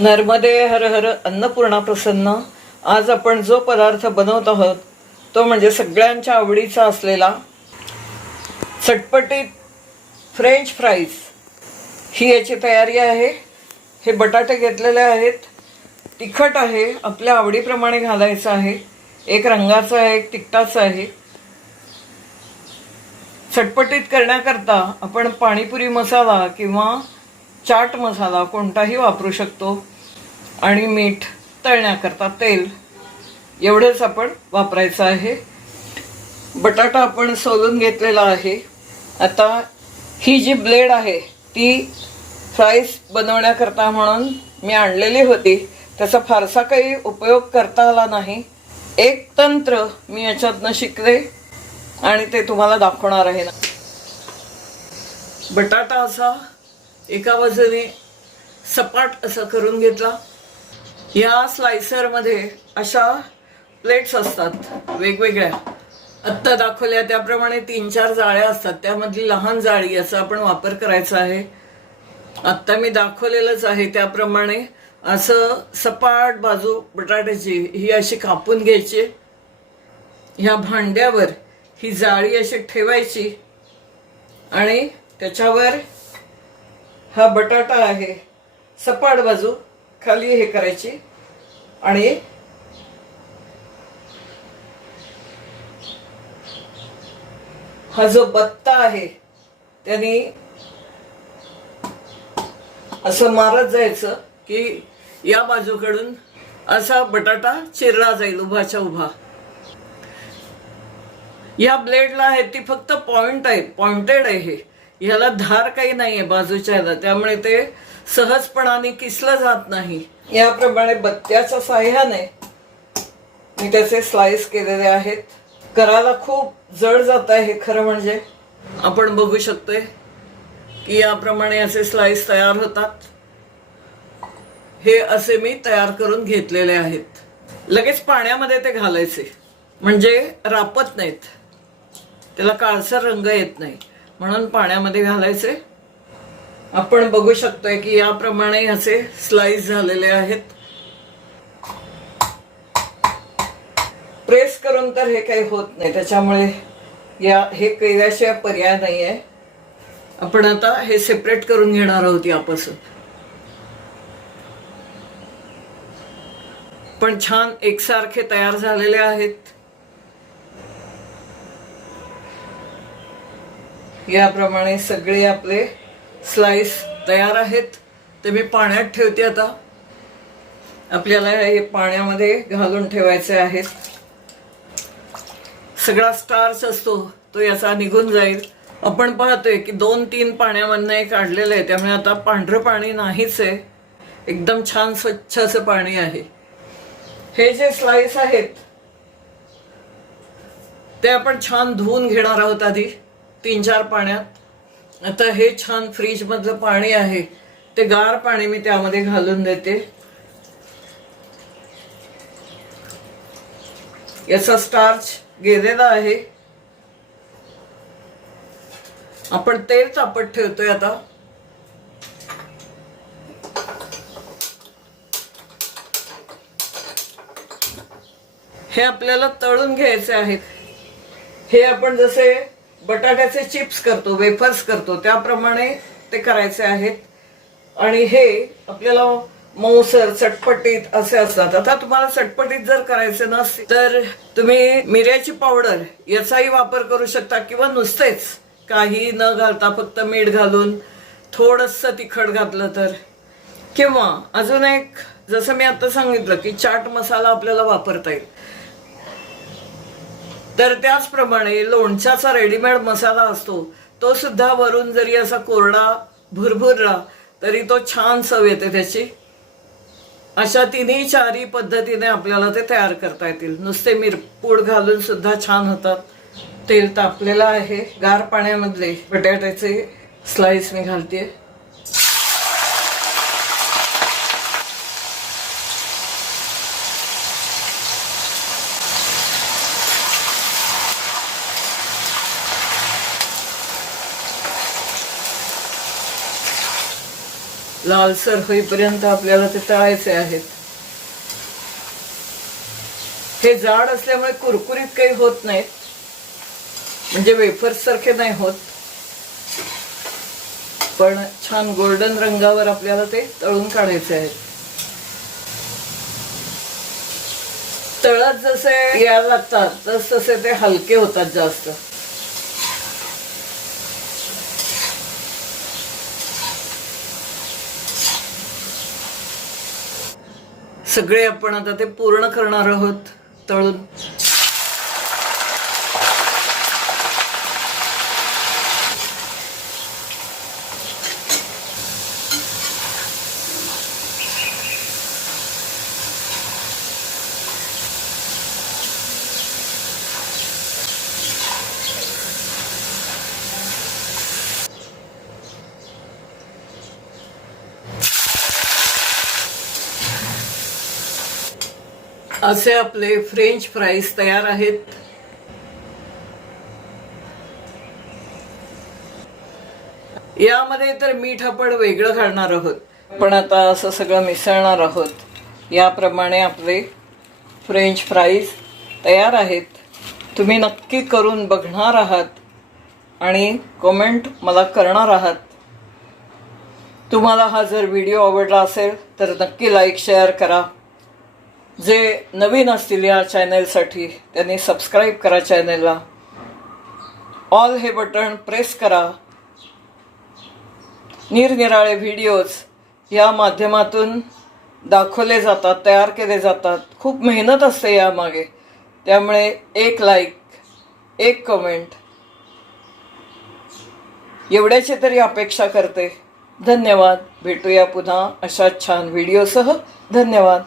नर्मदे हर हर अन्नपूर्णा प्रसन्न. आज आपण जो पदार्थ बनवत आहोत तो म्हणजे सगळ्यांच्या आवडीचा असलेला चटपटीत फ्रेंच फ्राईज. ही याची तयारी आहे. हे बटाटे घेतलेले आहेत. तिखट आहे आपल्या आवडीप्रमाणे घालायचं आहे. एक रंगाचं आहे एक तिखटाचं आहे. चटपटीत करण्याकरता आपण पाणीपुरी मसाला किंवा चाट मसाला कोणताही वापरू शकतो. आणि मीठ तळण्याकरता तेल. एवढंच आपण वापरायचं आहे. बटाटा आपण सोलून घेतलेला आहे. आता ही जी ब्लेड आहे ती फ्राईज बनवण्याकरता म्हणून मी आणलेली होती. त्याचा फारसा काही उपयोग करता आला नाही. एक तंत्र मी याच्यातनं शिकले आणि ते तुम्हाला दाखवणार आहे. ना बटाटा असा एका बाजूने सपाट असं करून घेतला. या स्लायसरमध्ये अशा प्लेट्स असतात वेगवेगळ्या. आत्ता दाखवल्या त्याप्रमाणे तीन चार जाळ्या असतात. त्यामधली लहान जाळी याचा आपण वापर करायचा आहे. आत्ता मी दाखवलेलंच आहे त्याप्रमाणे. असं सपाट बाजू बटाट्याची ही अशी कापून घ्यायची. ह्या भांड्यावर ही जाळी अशी ठेवायची. आणि त्याच्यावर हा बटाटा आहे. सपाट बाजू खाली हे करायची. आणि हा जो बत्ता आहे त्यांनी असं मारत जायचं की या बाजूकडून असा बटाटा चिरला जाईल उभाच्या उभा. या ब्लेडला आहे ती फक्त पॉइंट आहे पॉइंटेड आहे हे. ह्याला धार काही नाहीये बाजूच्या ह्याला. त्यामुळे ते सहजपणाने किसलं जात नाही. याप्रमाणे बत्त्याच्या साह्याने मी त्याचे स्लाइस केलेले आहेत. करायला खूप जड जात आहे हे खरं म्हणजे. आपण बघू शकतोय की याप्रमाणे असे स्लाइस तयार होतात. हे असे मी तयार करून घेतलेले आहेत. लगेच पाण्यामध्ये ते घालायचे. म्हणजे रापत नाहीत. त्याला काळसर रंग येत नाही. म्हणून पाण्यामध्ये घालायचे. आपण बघू शकतोय की याप्रमाणे असे स्लाइस झालेले आहेत. प्रेस करून तर हे काही होत नाही. त्याच्यामुळे या हे केल्याशिवाय पर्याय नाही आहे आपण आता हे सेपरेट करून घेणार आहोत यापासून. पण छान एकसारखे तयार झालेले आहेत. याप्रमाणे सगळे आपले स्लाइस तयार आहेत. ते मी पाण्यात ठेवते आता. आपल्याला हे पाण्यामध्ये घालून ठेवायचे आहेत सगळा स्टार्च असतो तो याचा निघून जाईल. आपण पाहतोय की दोन तीन पाण्यामधनं हे काढलेलं आहे. त्यामुळे आता पांढरं पाणी नाहीच आहे. एकदम छान स्वच्छ असं पाणी आहे. हे जे स्लाइस आहेत ते आपण छान धुवून घेणार आहोत आधी. तीन चार पाण्यात. आता हे छान फ्रीज मधलं पाणी आहे. ते गार पाणी मी त्यामध्ये घालून देते. याचा स्टार्च गेलेला आहे. आपण तेल तापत ठेवतोय आता. हे आपल्याला तळून घ्यायचे आहेत. हे आपण जसे बटाट्याचे चिप्स करतो वेफर्स करतो त्याप्रमाणे ते करायचे आहेत. आणि हे आपल्याला मऊसर चटपटीत असे असतात. आता तुम्हाला चटपटीत जर करायचे नसतील तर तुम्ही मिऱ्याची पावडर याचाही वापर करू शकता किंवा नुसतेच काही न घालता फक्त मीठ घालून थोडस तिखट घातलं तर. किंवा अजून एक जसं मी आता सांगितलं की चाट मसाला आपल्याला वापरता येईल. तर त्याचप्रमाणे लोणच्याचा रेडीमेड मसाला असतो तो सुद्धा वरून जरी असा कोरडा भुरभुरला तरी तो छान चव येते त्याची. अशा तिन्ही चारही पद्धतीने आपल्याला ते तयार करता येतील. नुसते मिरपूड घालून सुद्धा छान होतात. तेल तापलेलं आहे. गार पाण्यामधले बटाट्याचे स्लाइस मी घालते लालसर होईपर्यंत आपल्याला ते तळायचे आहेत. हे जाड असल्यामुळे कुरकुरीत काही होत नाहीत. म्हणजे वेफर्स सारखे नाही होत. पण छान गोल्डन रंगावर आपल्याला ते तळून काढायचे आहेत. तळत जसे यायला लागतात तस तसे ते हलके होतात जास्त. सगळे आपण आता ते पूर्ण करणार आहोत. तळून असे आपले फ्रेंच फ्राईज तयार आहेत. यामध्ये तर मीठ आपण वेगळं घालणार आहोत पण आता असं सगळं मिसळणार आहोत. याप्रमाणे आपले फ्रेंच फ्राईज तयार आहेत. तुम्ही नक्की करून बघणार आहात आणि कमेंट मला करणार आहात. तुम्हाला हा जर व्हिडिओ आवडला असेल तर नक्की लाईक शेअर करा. जे नवीन असतील या चॅनेलसाठी त्यांनी सबस्क्राईब करा चॅनेलला ऑल हे बटन प्रेस करा. निरनिराळे व्हिडिओज या माध्यमातून दाखवले जातात तयार केले जातात. खूप मेहनत असते यामागे. त्यामुळे एक लाईक एक कमेंट एवढ्याची तरी अपेक्षा करते. धन्यवाद. भेटूया पुन्हा अशा छान व्हिडिओसह धन्यवाद.